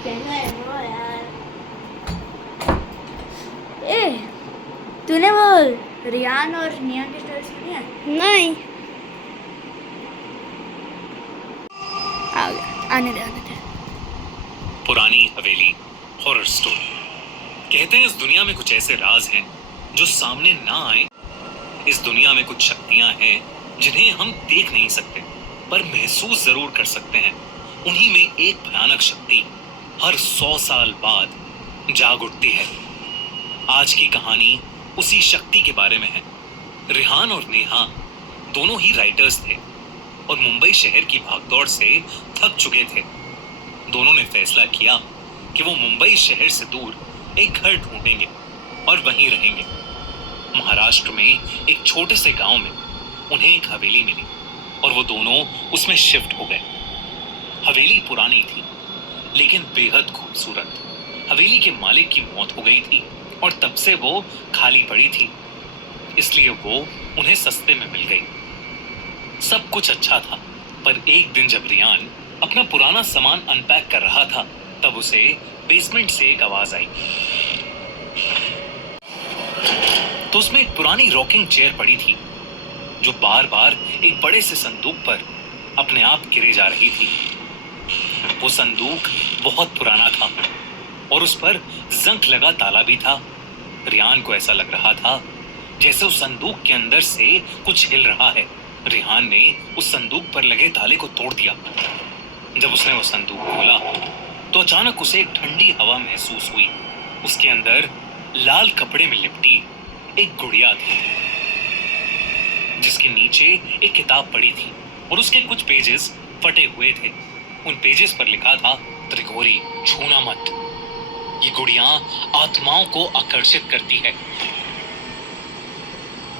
कहना है वो यार। ए, तूने वो रियान और निया की स्टोरी सुनी है? नहीं। आ गया, आने दे। पुरानी हवेली हॉरर स्टोरी। कहते हैं इस दुनिया में कुछ ऐसे राज हैं जो सामने ना आए। इस दुनिया में कुछ शक्तियां हैं जिन्हें हम देख नहीं सकते पर महसूस जरूर कर सकते हैं। उन्हीं में एक भयानक शक्ति हर 100 साल बाद जाग उठती है। आज की कहानी उसी शक्ति के बारे में है। रिहान और नेहा दोनों ही राइटर्स थे और मुंबई शहर की भागदौड़ से थक चुके थे। दोनों ने फैसला किया कि वो मुंबई शहर से दूर एक घर ढूंढेंगे और वहीं रहेंगे। महाराष्ट्र में एक छोटे से गांव में उन्हें एक हवेली मिली और वो दोनों उसमें शिफ्ट हो गए। हवेली पुरानी थी लेकिन बेहद खूबसूरत। हवेली के मालिक की मौत हो गई थी और तब से वो खाली पड़ी थी, इसलिए वो उन्हें सस्ते में मिल गई। सब कुछ अच्छा था, पर एक दिन जब रियान अपना पुराना सामान अनपैक कर रहा था तब उसे बेसमेंट से एक आवाज आई। तो उसमें एक पुरानी रॉकिंग चेयर पड़ी थी जो बार बार एक बड़े से संदूक पर अपने आप गिरे जा रही थी। वो संदूक बहुत पुराना था और उस पर जंग लगा ताला भी था। रियान को ऐसा लग रहा था जैसे उस संदूक के अंदर से कुछ हिल रहा है। रिहान ने उस संदूक पर लगे ताले को तोड़ दिया। जब उसने वो संदूक खोला तो अचानक उसे एक ठंडी हवा महसूस हुई। उसके अंदर लाल कपड़े में लिपटी एक गुड़िया थी जिसके नीचे एक किताब पड़ी थी और उसके कुछ पेजेस फटे हुए थे। उन पेजेस पर लिखा था, त्रिगोरी छूना मत, ये गुड़िया आत्माओं को आकर्षित करती है।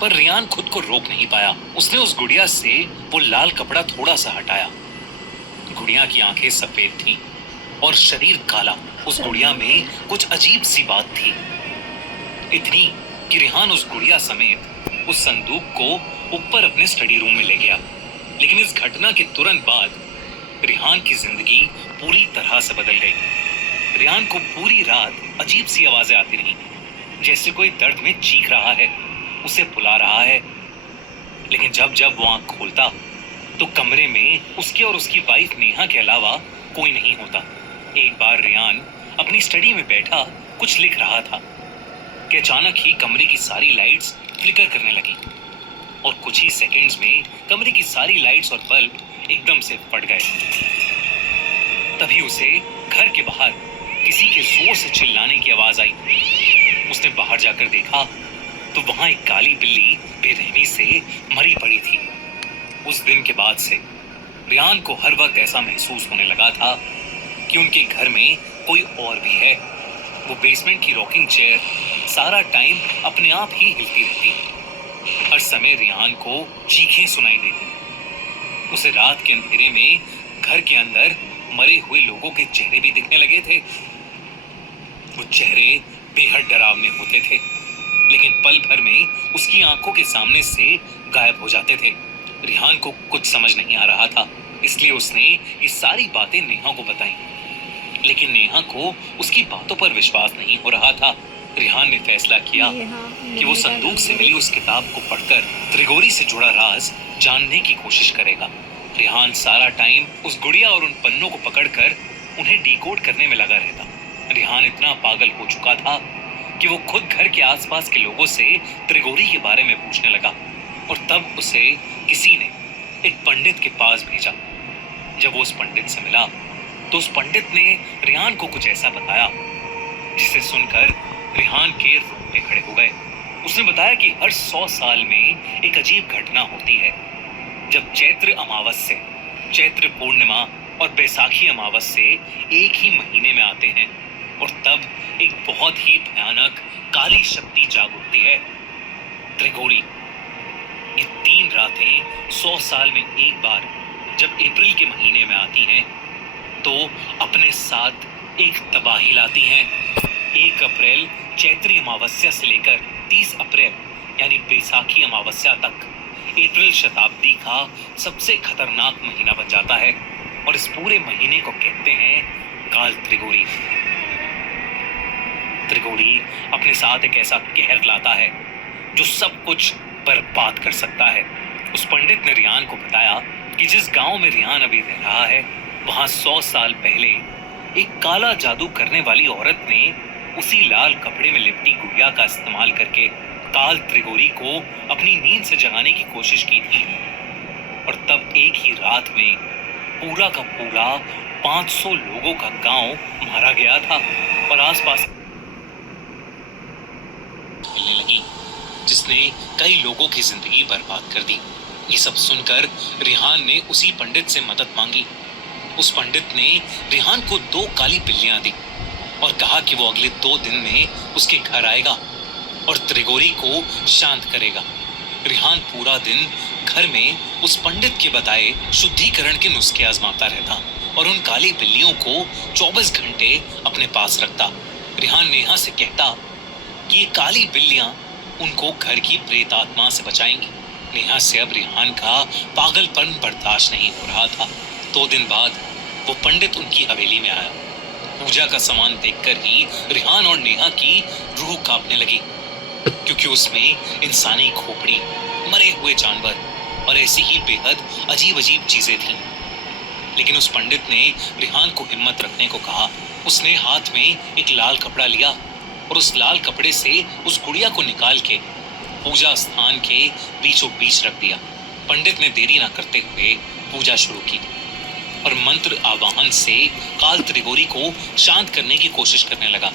पर रियान खुद को रोक नहीं पाया। उसने उस गुड़िया से वो लाल कपड़ा थोड़ा सा हटाया। गुड़िया की आंखें सफेद थीं और शरीर काला। उस गुड़िया में कुछ अजीब सी बात थी, इतनी कि रिहान उस गुड़िया समेत उस संदूक को ऊपर अपने स्टडी रूम में ले गया। लेकिन इस घटना के तुरंत बाद रिहान की जिंदगी पूरी तरह से बदल गई। रिहान को पूरी रात अजीब सी आवाजें आती रही, जैसे कोई दर्द में चीख रहा है, उसे बुला रहा है। लेकिन जब जब वो आंख खोलता तो कमरे में उसके और उसकी वाइफ नेहा के अलावा कोई नहीं होता। एक बार रियान अपनी स्टडी में बैठा कुछ लिख रहा था कि अचानक ही कमरे की सारी लाइट्स फ्लिकर करने लगी और कुछ ही सेकंड्स में कमरे की सारी लाइट्स और बल्ब एकदम से फट गए। तभी उसे घर के बाहर किसी के जोर से चिल्लाने की आवाज आई। उसने बाहर जाकर देखा तो वहां एक काली बिल्ली बेरहमी से मरी पड़ी थी। उस दिन के बाद से रियान को हर वक्त ऐसा महसूस होने लगा था कि उनके घर में कोई और भी है। वो बेसमेंट की रॉकिंग चेयर सारा टाइम अपने आप ही हिलती रहती। हर समय रियान को चीखें सुनाई देती। उसे रात के अंधेरे में घर के अंदर मरे हुए लोगों के चेहरे भी दिखने लगे थे। वो चेहरे बेहद डरावने होते थे, लेकिन पल भर में उसकी आंखों के सामने से गायब हो जाते थे। रिहान को कुछ समझ नहीं आ रहा था, इसलिए उसने ये सारी बातें नेहा को बताई। लेकिन नेहा को उसकी बातों पर विश्वास नहीं हो रहा था। रिहान ने फैसला किया कि वो संदूक से मिली उस किताब को पढ़कर त्रिगोरी से जुड़ा राज जानने की कोशिश करेगा। रिहान सारा टाइम उस गुड़िया और उन पन्नों को पकड़कर उन्हें डिकोड करने में लगा रहता। रिहान इतना पागल हो चुका था कि वो खुद घर के आसपास के लोगों से त्रिगोरी के बारे में पूछने लगा और तब उसे किसी ने एक पंडित के पास भेजा। जब वो उस पंडित से मिला तो उस पंडित ने रिहान को कुछ ऐसा बताया जिसे सुनकर रिहान के रोंगटे खड़े हो गए। उसने बताया कि हर 100 साल में एक अजीब घटना होती है जब चैत्र अमावस्या, चैत्र पूर्णिमा और बैसाखी अमावस्या एक ही महीने में आते हैं और तब एक बहुत ही भयानक काली शक्ति जाग उठती है, त्रिगोरी। ये 3 रातें 100 साल में एक बार जब अप्रैल के महीने में आती हैं तो अपने साथ एक तबाही लाती हैं। 1 अप्रैल चैत्री अमावस्या से लेकर 30 अप्रैल यानी बैसाखी अमावस्या तक अप्रैल शताब्दी का सबसे खतरनाक महीना बन जाता है। और इस पूरे महीने को कहते हैं काल त्रिगोरी। त्रिगोरी अपने साथ एक ऐसा कहर लाता है जो सब कुछ बर्बाद कर सकता है। उस पंडित ने रिहान को बताया कि जिस गांव में रिहान अभी रह रहा है वहां 100 साल पहले एक काला जादू करने वाली औरत ने उसी लाल कपड़े में लिपटी गुड़िया का इस्तेमाल करके काल त्रिगोरी को अपनी नींद से जगाने की कोशिश की थी। और तब एक ही रात में पूरा का पूरा 500 लोगों का गांव मारा गया था और आसपास मिलने लगी, जिसने कई लोगों की जिंदगी बर्बाद कर दी। ये सब सुनकर रिहान ने उसी पंडित से मदद मांगी। उस पंडित ने रिहान को 2 काली बिल्लियां दी और कहा कि वो अगले 2 दिन में उसके घर आएगा और त्रिगोरी को शांत करेगा। रिहान पूरा दिन घर में उस पंडित के बताए शुद्धिकरण के नुस्खे आजमाता रहता और उन काली बिल्लियों को 24 घंटे अपने पास रखता। रिहान नेहा से कहता कि ये काली बिल्लियां उनको घर की प्रेत आत्मा से बचाएंगी। नेहा से अब रिहान का पागलपन बर्दाश्त नहीं हो रहा था। 2 दिन बाद वो पंडित उनकी हवेली में आया। पूजा का सामान देखकर ही रिहान और नेहा की रूह कांपने लगी, क्योंकि उसमें इंसानी खोपड़ी, मरे हुए जानवर और ऐसी ही बेहद अजीब अजीब चीजें थीं। लेकिन उस पंडित ने रिहान को हिम्मत रखने को कहा। उसने हाथ में एक लाल कपड़ा लिया और उस लाल कपड़े से उस गुड़िया को निकाल के पूजा स्थान के बीचों बीच रख दिया। पंडित ने देरी न करते हुए पूजा शुरू की और मंत्र आवाहन से काल त्रिगोरी को शांत करने की कोशिश करने लगा।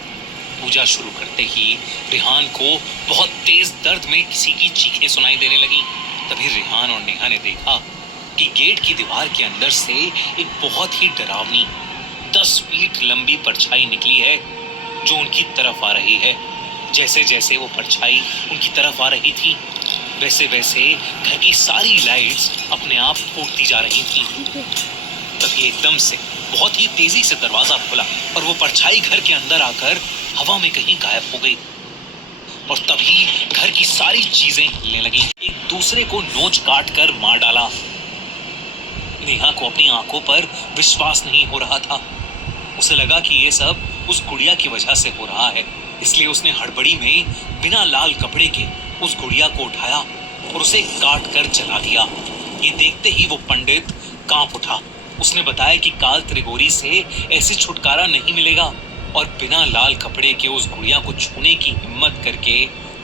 पूजा शुरू करते ही रिहान को बहुत तेज दर्द में किसी की चीखें सुनाई देने लगी। तभी रिहान और नेहा ने देखा कि गेट की दीवार के अंदर से एक बहुत ही डरावनी 10 फीट लंबी परछाई निकली है जो उनकी तरफ आ रही है। जैसे जैसे वो परछाई उनकी तरफ आ रही थी वैसे वैसे घर की सारी लाइट्स अपने आप फूटती जा रही थी। तभी एकदम से बहुत ही तेजी से दरवाजा खुला और वो परछाई घर के अंदर आकर हवा में कहीं गायब हो गई। और तभी घर की सारी चीजें हिलने लगी, एक दूसरे को नोच काट कर मार डाला। नेहा को अपनी आंखों पर विश्वास नहीं हो रहा था। उसे लगा कि ये सब उस गुड़िया की वजह से हो रहा है, इसलिए उसने हड़बड़ी में बिना लाल कपड़े के उस गुड़िया को उठाया और उसे काट कर जला दिया। ये देखते ही वो पंडित कांप उठा। उसने बताया कि काल त्रिगोरी से ऐसे छुटकारा नहीं मिलेगा और बिना लाल कपड़े के उस गुड़िया को छूने की हिम्मत करके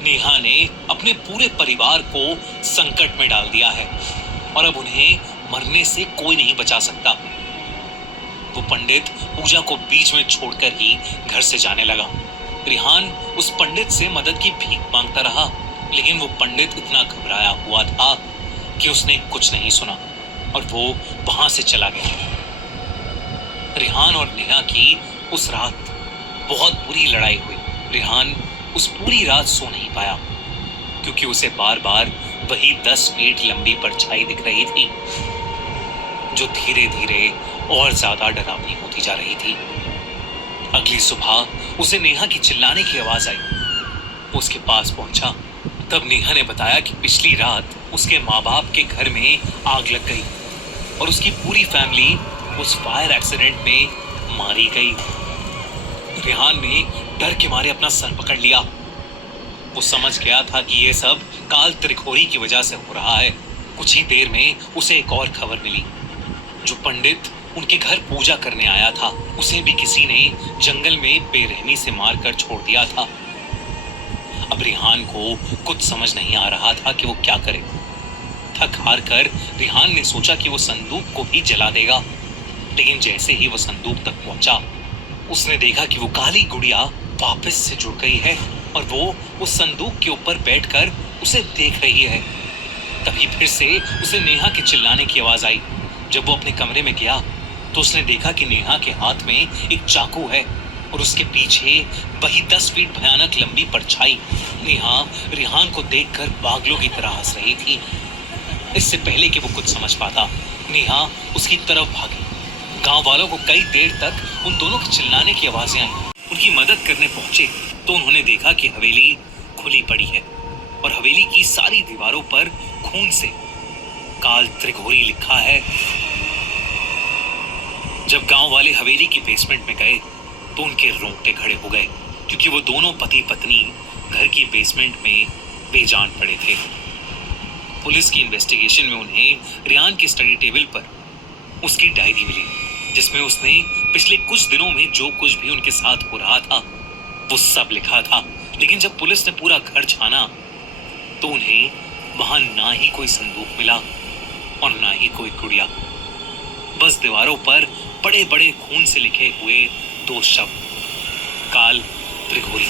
नेहा ने अपने पूरे परिवार को संकट में डाल दिया है और अब उन्हें मरने से कोई नहीं बचा सकता। वो पंडित पूजा को बीच में छोड़कर ही घर से जाने लगा। रिहान उस पंडित से मदद की भीख मांगता रहा, लेकिन वो पंडित इतना घबराया हुआ था कि उसने कुछ नहीं सुना और वो वहां से चला गया। रिहान और नेहा की उस रात बहुत बुरी लड़ाई हुई। रिहान उस पूरी रात सो नहीं पाया क्योंकि उसे बार बार वही 10 फीट लंबी परछाई दिख रही थी जो धीरे धीरे और ज्यादा डरावनी होती जा रही थी। अगली सुबह उसे नेहा की चिल्लाने की आवाज आई। वो उसके पास पहुंचा। तब नेहा ने बताया कि पिछली रात उसके माँ बाप के घर में आग लग गई और उसकी पूरी फैमिली उस फायर एक्सीडेंट में मारी गई। रिहान ने डर के मारे अपना सर पकड़ लिया। वो समझ गया था कि ये सब काल त्रिगोरी की वजह से हो रहा है। कुछ ही देर में उसे एक और खबर मिली। जो पंडित उनके घर पूजा करने आया था उसे भी किसी ने जंगल में बेरहमी से मारकर छोड़ दिया था। अब रिहान को कुछ समझ नहीं आ रहा था कि वो क्या करे। थक हार कर रिहान ने सोचा कि वो संदूक को भी जला देगा, लेकिन जैसे ही वो संदूक तक पहुंचा उसने देखा कि वो काली गुड़िया वापस से जुड़ गई है और वो उस संदूक के ऊपर बैठकर उसे देख रही है। तभी फिर से उसे नेहा के चिल्लाने की आवाज आई। जब वो अपने कमरे में गया तो उसने देखा कि नेहा के हाथ में एक चाकू है और उसके पीछे वही 10 फीट भयानक लंबी परछाई। नेहा रिहान को देखकर पागलों की तरह हंस रही थी। इससे पहले कि वो कुछ समझ पाता नेहा उसकी तरफ भागी। गांव वालों को कई देर तक उन दोनों के चिल्लाने की आवाजें आई। उनकी मदद करने पहुंचे तो उन्होंने देखा कि हवेली खुली पड़ी है और हवेली की सारी दीवारों पर खून से काल त्रिगोरी लिखा है। जब गांव वाले हवेली की बेसमेंट में गए तो उनके रोंगटे खड़े हो गए, क्योंकि वो दोनों पति पत्नी घर की बेसमेंट में बेजान पड़े थे। पुलिस की इन्वेस्टिगेशन में उन्हें रियान के स्टडी टेबल पर उसकी डायरी मिली, जिसमें उसने पिछले कुछ दिनों में जो कुछ भी उनके साथ हो रहा था वो सब लिखा था। लेकिन जब पुलिस ने पूरा घर छाना तो उन्हें वहां ना ही कोई संदूक मिला और ना ही कोई गुड़िया। बस दीवारों पर बड़े बड़े खून से लिखे हुए 2 शब्द, काल त्रिघोरी।